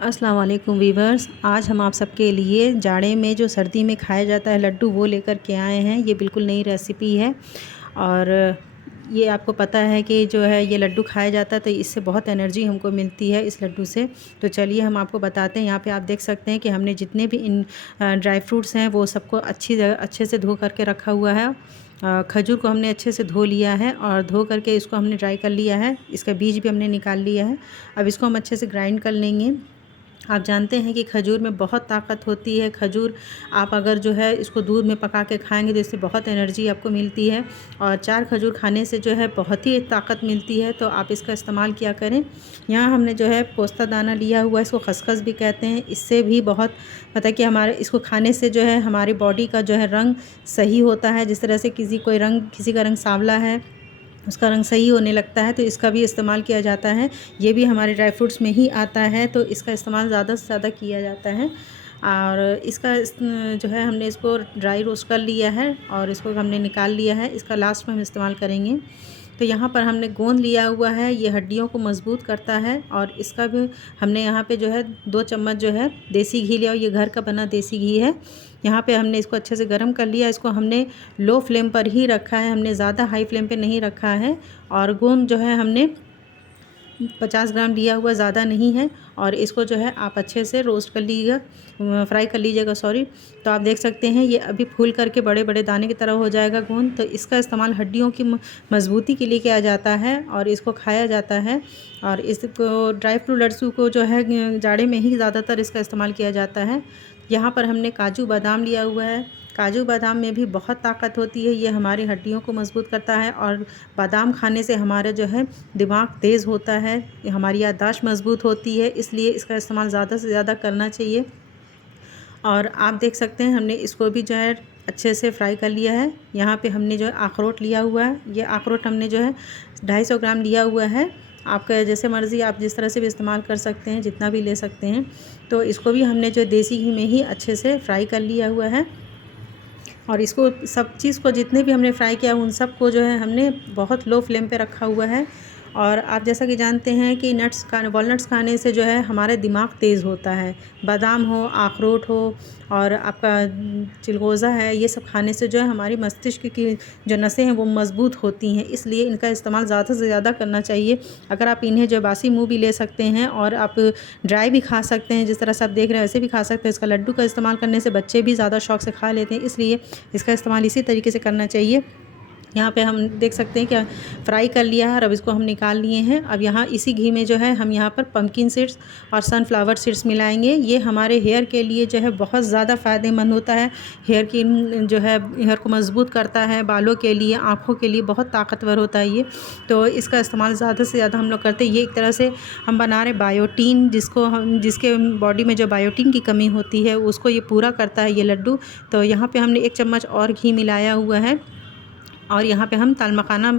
अस्सलाम वालेकुम वीवर्स। आज हम आप सबके लिए जाड़े में जो सर्दी में खाया जाता है लड्डू वो लेकर के आए हैं। ये बिल्कुल नई रेसिपी है और ये आपको पता है कि जो है ये लड्डू खाया जाता है तो इससे बहुत एनर्जी हमको मिलती है इस लड्डू से। तो चलिए हम आपको बताते हैं। यहाँ पे आप देख सकते हैं कि हमने जितने भी इन ड्राई फ्रूट्स हैं वो सबको अच्छे से धो करके रखा हुआ है। खजूर को हमने अच्छे से धो लिया है और धो करके इसको हमने ड्राई कर लिया है। इसका बीज भी हमने निकाल लिया है। अब इसको हम अच्छे से ग्राइंड कर लेंगे। आप जानते हैं कि खजूर में बहुत ताकत होती है। खजूर आप अगर जो है इसको दूध में पका के खाएंगे तो इससे बहुत एनर्जी आपको मिलती है और 4 खजूर खाने से जो है बहुत ही ताकत मिलती है। तो आप इसका इस्तेमाल किया करें। यहाँ हमने जो है पोस्ता दाना लिया हुआ है, इसको खसखस भी कहते हैं। इससे भी बहुत पता है कि हमारे इसको खाने से जो है हमारी बॉडी का जो है रंग सही होता है। जिस तरह से किसी का रंग सांवला है उसका रंग सही होने लगता है, तो इसका भी इस्तेमाल किया जाता है। ये भी हमारे ड्राई फ्रूट्स में ही आता है, तो इसका इस्तेमाल ज़्यादा से ज़्यादा किया जाता है। और इसका जो है हमने इसको ड्राई रोस्ट कर लिया है और इसको हमने निकाल लिया है। इसका लास्ट में हम इस्तेमाल करेंगे। तो यहाँ पर हमने गोंद लिया हुआ है, ये हड्डियों को मज़बूत करता है। और इसका भी हमने यहाँ पे जो है 2 चम्मच जो है देसी घी लिया, ये घर का बना देसी घी है। यहाँ पे हमने इसको अच्छे से गर्म कर लिया। इसको हमने लो फ्लेम पर ही रखा है, हमने ज़्यादा हाई फ्लेम पे नहीं रखा है। और गोंद जो है हमने 50 ग्राम लिया हुआ, ज़्यादा नहीं है। और इसको जो है आप अच्छे से रोस्ट कर लीजिएगा, फ्राई कर लीजिएगा सॉरी। तो आप देख सकते हैं ये अभी फूल करके बड़े बड़े दाने की तरह हो जाएगा गोंद। तो इसका इस्तेमाल हड्डियों की मज़बूती के लिए किया जाता है और इसको खाया जाता है। और इसको ड्राई फ्रूट लड्डू को जो है जाड़े में ही ज़्यादातर इसका इस्तेमाल किया जाता है। यहाँ पर हमने काजू बादाम लिया हुआ है। काजू बादाम में भी बहुत ताकत होती है, ये हमारी हड्डियों को मज़बूत करता है। और बादाम खाने से हमारा जो है दिमाग तेज़ होता है, हमारी याददाश्त मज़बूत होती है, इसलिए इसका इस्तेमाल ज़्यादा से ज़्यादा करना चाहिए। और आप देख सकते हैं हमने इसको भी जो है अच्छे से फ्राई कर लिया है। यहाँ पे हमने जो है अखरोट लिया हुआ है, ये अखरोट हमने जो है 250 ग्राम लिया हुआ है। आपका जैसे मर्ज़ी, आप जिस तरह से भी इस्तेमाल कर सकते हैं, जितना भी ले सकते हैं। तो इसको भी हमने जो देसी घी में ही अच्छे से फ्राई कर लिया हुआ है। और इसको सब चीज़ को जितने भी हमने फ्राई किया उन सब को जो है हमने बहुत लो फ्लेम पे रखा हुआ है। और आप जैसा कि जानते हैं कि वॉलनट्स खाने से जो है हमारा दिमाग तेज़ होता है। बादाम हो, अखरोट हो और आपका चिलगोज़ा है, ये सब खाने से जो है हमारी मस्तिष्क की जो नसें हैं वो मज़बूत होती हैं, इसलिए इनका इस्तेमाल ज़्यादा से ज़्यादा करना चाहिए। अगर आप इन्हें जो बासी मुँह भी ले सकते हैं और आप ड्राई भी खा सकते हैं, जिस तरह से आप देख रहे हैं वैसे भी खा सकते हैं। इसका लड्डू का इस्तेमाल करने से बच्चे भी ज़्यादा शौक़ से खा लेते हैं, इसलिए इसका इस्तेमाल इसी तरीके से करना चाहिए। यहाँ पे हम देख सकते हैं कि फ्राई कर लिया है और अब इसको हम निकाल लिए हैं। अब यहाँ इसी घी में जो है हम यहाँ पर पम्पकिन सीड्स और सनफ्लावर सीड्स मिलाएंगे। ये हमारे हेयर के लिए जो है बहुत ज़्यादा फ़ायदेमंद होता है। हेयर को मज़बूत करता है, बालों के लिए, आँखों के लिए बहुत ताकतवर होता है ये। तो इसका इस्तेमाल ज़्यादा से ज़्यादा हम लोग करते हैं। ये एक तरह से हम बना रहे बायोटीन, जिसके बॉडी में जो बायोटीन की कमी होती है उसको ये पूरा करता है ये लड्डू। तो यहाँ पर हमने 1 चम्मच और घी मिलाया हुआ है। और यहाँ पे हम ताल मखाना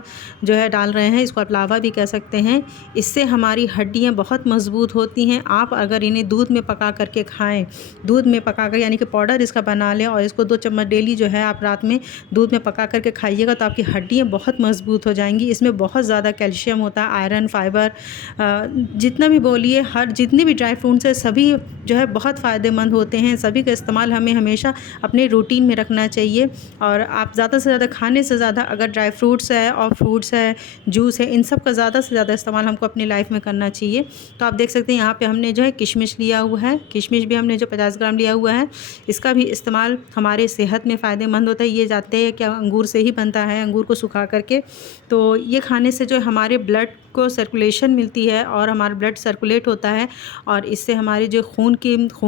जो है डाल रहे हैं, इसको आप लावा भी कह सकते हैं। इससे हमारी हड्डियाँ बहुत मज़बूत होती हैं। आप अगर इन्हें दूध में पका करके खाएं, दूध में पका कर यानी कि पाउडर इसका बना लें और इसको 2 चम्मच डेली जो है आप रात में दूध में पका करके खाइएगा तो आपकी हड्डियाँ बहुत मज़बूत हो जाएंगी। इसमें बहुत ज़्यादा कैल्शियम होता है, आयरन, फाइबर, जितना भी बोलिए, जितने भी ड्राई फ्रूट्स हैं सभी जो है बहुत फ़ायदेमंद होते हैं। सभी का इस्तेमाल हमें हमेशा अपने रूटीन में रखना चाहिए। और आप ज़्यादा से ज़्यादा खाने से ज़्यादा अगर ड्राई फ्रूट्स है और फ्रूट्स है, जूस है, इन सब का ज़्यादा से ज़्यादा इस्तेमाल हमको अपनी लाइफ में करना चाहिए। तो आप देख सकते हैं यहाँ पे हमने जो है किशमिश लिया हुआ है। किशमिश भी हमने जो 50 ग्राम लिया हुआ है। इसका भी इस्तेमाल हमारे सेहत में फ़ायदेमंद होता है। ये जानते हैं कि अंगूर से ही बनता है, अंगूर को सुखा करके। तो ये खाने से जो हमारे ब्लड को सर्कुलेशन मिलती है और हमारा ब्लड सर्कुलेट होता है और इससे हमारी जो खून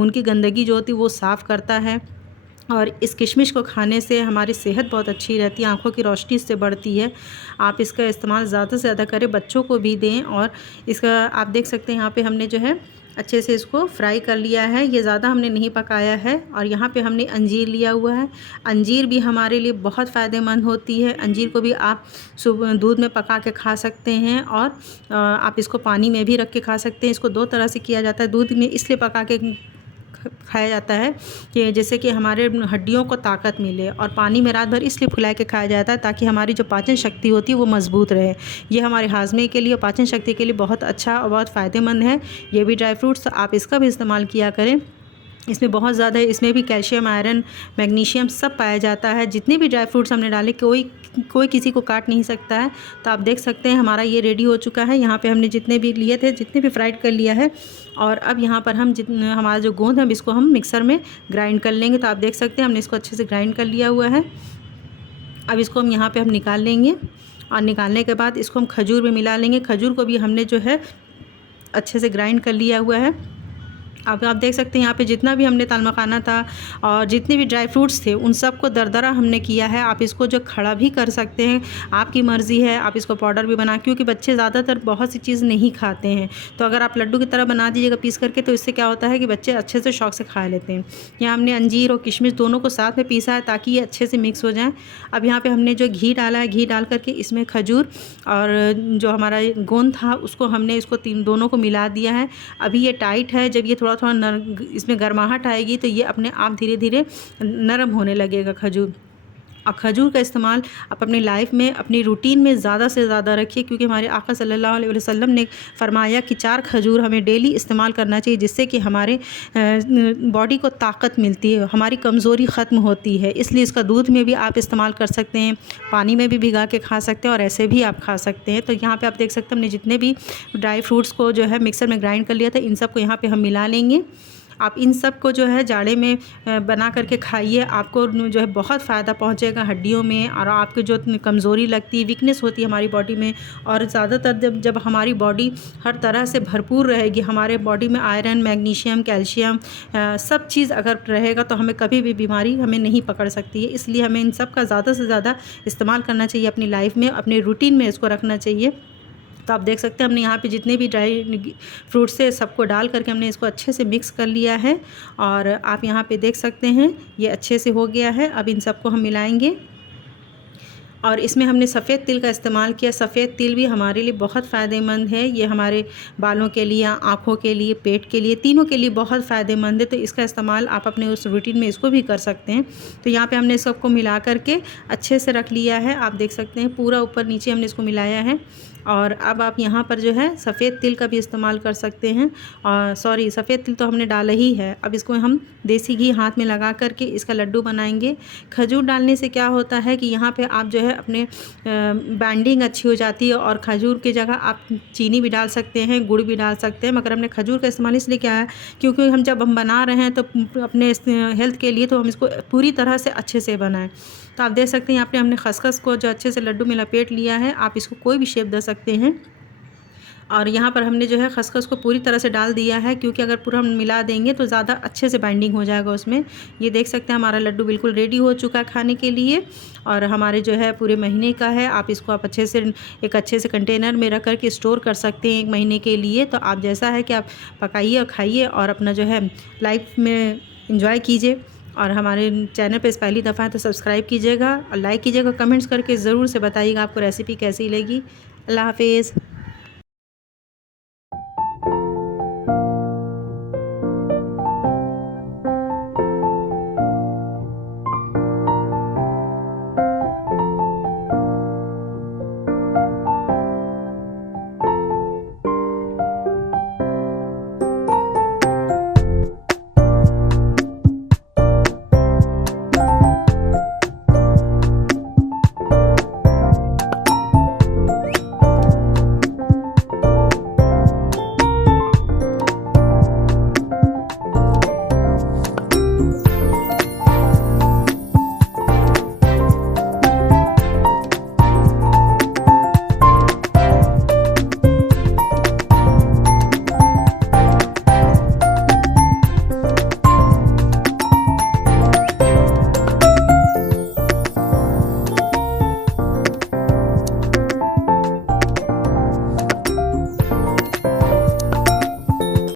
की गंदगी जो होती है वो साफ़ करता है। और इस किशमिश को खाने से हमारी सेहत बहुत अच्छी रहती है, आँखों की रोशनी इससे बढ़ती है। आप इसका इस्तेमाल ज़्यादा से ज़्यादा करें, बच्चों को भी दें। और इसका आप देख सकते हैं यहाँ पे हमने जो है अच्छे से इसको फ्राई कर लिया है, ये ज़्यादा हमने नहीं पकाया है। और यहाँ पे हमने अंजीर लिया हुआ है। अंजीर भी हमारे लिए बहुत फ़ायदेमंद होती है। अंजीर को भी आप सुबह दूध में पका के खा सकते हैं और आप इसको पानी में भी रख के खा सकते हैं। इसको 2 तरह से किया जाता है। दूध में इसलिए पका के खाया जाता है कि जैसे कि हमारे हड्डियों को ताकत मिले, और पानी में रात भर इसलिए फुला के खाया जाता है ताकि हमारी जो पाचन शक्ति होती है वो मज़बूत रहे। ये हमारे हाजमे के लिए और पाचन शक्ति के लिए बहुत अच्छा और बहुत फ़ायदेमंद है ये भी ड्राई फ्रूट्स। आप इसका भी इस्तेमाल किया करें। इसमें बहुत ज़्यादा इसमें भी कैल्शियम, आयरन, मैग्नीशियम सब पाया जाता है। जितने भी ड्राई फ्रूट्स हमने डाले कोई किसी को काट नहीं सकता है। तो आप देख सकते हैं हमारा ये रेडी हो चुका है। यहाँ पे हमने जितने भी लिए थे, जितने भी फ्राइड कर लिया है, और अब यहाँ पर हम हमारा जो गोंद है इसको हम मिक्सर में ग्राइंड कर लेंगे। तो आप देख सकते हैं हमने इसको अच्छे से ग्राइंड कर लिया हुआ है। अब इसको हम यहाँ पर हम निकाल लेंगे, और निकालने के बाद इसको हम खजूर में मिला लेंगे। खजूर को भी हमने जो है अच्छे से ग्राइंड कर लिया हुआ है। अब आप देख सकते हैं यहाँ पे जितना भी हमने ताल मखाना था और जितने भी ड्राई फ्रूट्स थे उन सब को दरदरा हमने किया है। आप इसको जो खड़ा भी कर सकते हैं, आपकी मर्ज़ी है। आप इसको पाउडर भी बना, क्योंकि बच्चे ज़्यादातर बहुत सी चीज़ नहीं खाते हैं, तो अगर आप लड्डू की तरह बना दीजिएगा पीस करके, तो इससे क्या होता है कि बच्चे अच्छे से शौक से खा लेते हैं। यहाँ हमने अंजीर और किशमिश दोनों को साथ में पीसा है ताकि ये अच्छे से मिक्स हो जाए। अब यहाँ पर हमने जो घी डाला है, घी डाल करके इसमें खजूर और जो हमारा गोंद था उसको हमने इसको दोनों को मिला दिया है। अभी ये टाइट है, जब ये थोड़ा इसमें गर्माहट आएगी तो ये अपने आप धीरे धीरे नरम होने लगेगा खजूर। और खजूर का इस्तेमाल आप अपनी लाइफ में, अपनी रूटीन में ज़्यादा से ज़्यादा रखिए, क्योंकि हमारे आका सल्लल्लाहु अलैहि वसल्लम ने फरमाया कि 4 खजूर हमें डेली इस्तेमाल करना चाहिए, जिससे कि हमारे बॉडी को ताकत मिलती है, हमारी कमज़ोरी ख़त्म होती है। इसलिए इसका दूध में भी आप इस्तेमाल कर सकते हैं, पानी में भी भिगा के खा सकते हैं, और ऐसे भी आप खा सकते हैं। तो यहाँ पर आप देख सकते हैं हमने जितने भी ड्राई फ्रूट्स को जो है मिक्सर में ग्राइंड कर लिया था, इन सब को यहाँ पर हम मिला लेंगे। आप इन सब को जो है जाड़े में बना करके खाइए, आपको जो है बहुत फ़ायदा पहुंचेगा हड्डियों में, और आपको जो कमज़ोरी लगती है, वीकनेस होती है हमारी बॉडी में, और ज़्यादातर जब हमारी बॉडी हर तरह से भरपूर रहेगी, हमारे बॉडी में आयरन, मैग्नीशियम, कैल्शियम सब चीज़ अगर रहेगा तो हमें कभी भी बीमारी हमें नहीं पकड़ सकती है। इसलिए हमें इन सब का ज़्यादा से ज़्यादा इस्तेमाल करना चाहिए अपनी लाइफ में, अपने रूटीन में इसको रखना चाहिए। तो आप देख सकते हैं हमने यहाँ पे जितने भी ड्राई फ्रूट्स थे सबको डाल करके हमने इसको अच्छे से मिक्स कर लिया है, और आप यहाँ पे देख सकते हैं ये अच्छे से हो गया है। अब इन सबको हम मिलाएंगे, और इसमें हमने सफ़ेद तिल का इस्तेमाल किया। सफ़ेद तिल भी हमारे लिए बहुत फ़ायदेमंद है। ये हमारे बालों के लिए, आँखों के लिए, पेट के लिए, तीनों के लिए बहुत फ़ायदेमंद है। तो इसका इस्तेमाल आप अपने उस रूटीन में इसको भी कर सकते हैं। तो यहाँ पे हमने सबको मिला करके अच्छे से रख लिया है। आप देख सकते हैं पूरा ऊपर नीचे हमने इसको मिलाया है। और अब आप यहाँ पर जो है सफ़ेद तिल का भी इस्तेमाल कर सकते हैं, और सॉरी सफ़ेद तिल तो हमने डाला ही है। अब इसको हम देसी घी हाथ में लगा करके इसका लड्डू बनाएंगे। खजूर डालने से क्या होता है कि यहाँ पे आप जो है अपने बाइंडिंग अच्छी हो जाती है, और खजूर की जगह आप चीनी भी डाल सकते हैं, गुड़ भी डाल सकते हैं, मगर हमने खजूर का इस्तेमाल इसलिए किया है क्योंकि जब हम बना रहे हैं तो अपने हेल्थ के लिए तो हम इसको पूरी तरह से अच्छे से बनाएं। तो आप देख सकते हैं यहाँ पे हमने खसखस को जो अच्छे से लड्डू में लपेट लिया है। आप इसको कोई भी शेप दे सकते हैं, और यहाँ पर हमने जो है खसखस को पूरी तरह से डाल दिया है, क्योंकि अगर पूरा हम मिला देंगे तो ज़्यादा अच्छे से बाइंडिंग हो जाएगा उसमें। ये देख सकते हैं हमारा लड्डू बिल्कुल रेडी हो चुका है खाने के लिए, और हमारे जो है पूरे महीने का है। आप इसको आप अच्छे से एक अच्छे से कंटेनर में रख कर के स्टोर कर सकते हैं 1 महीने के लिए। तो आप जैसा है कि आप पकाइए और खाइए, और अपना जो है लाइफ में इंजॉय कीजिए। और हमारे चैनल पे इस पहली दफ़ा है तो सब्सक्राइब कीजिएगा और लाइक कीजिएगा, कमेंट्स करके ज़रूर से बताइएगा आपको रेसिपी कैसी लगी। अल्लाह हाफिज़।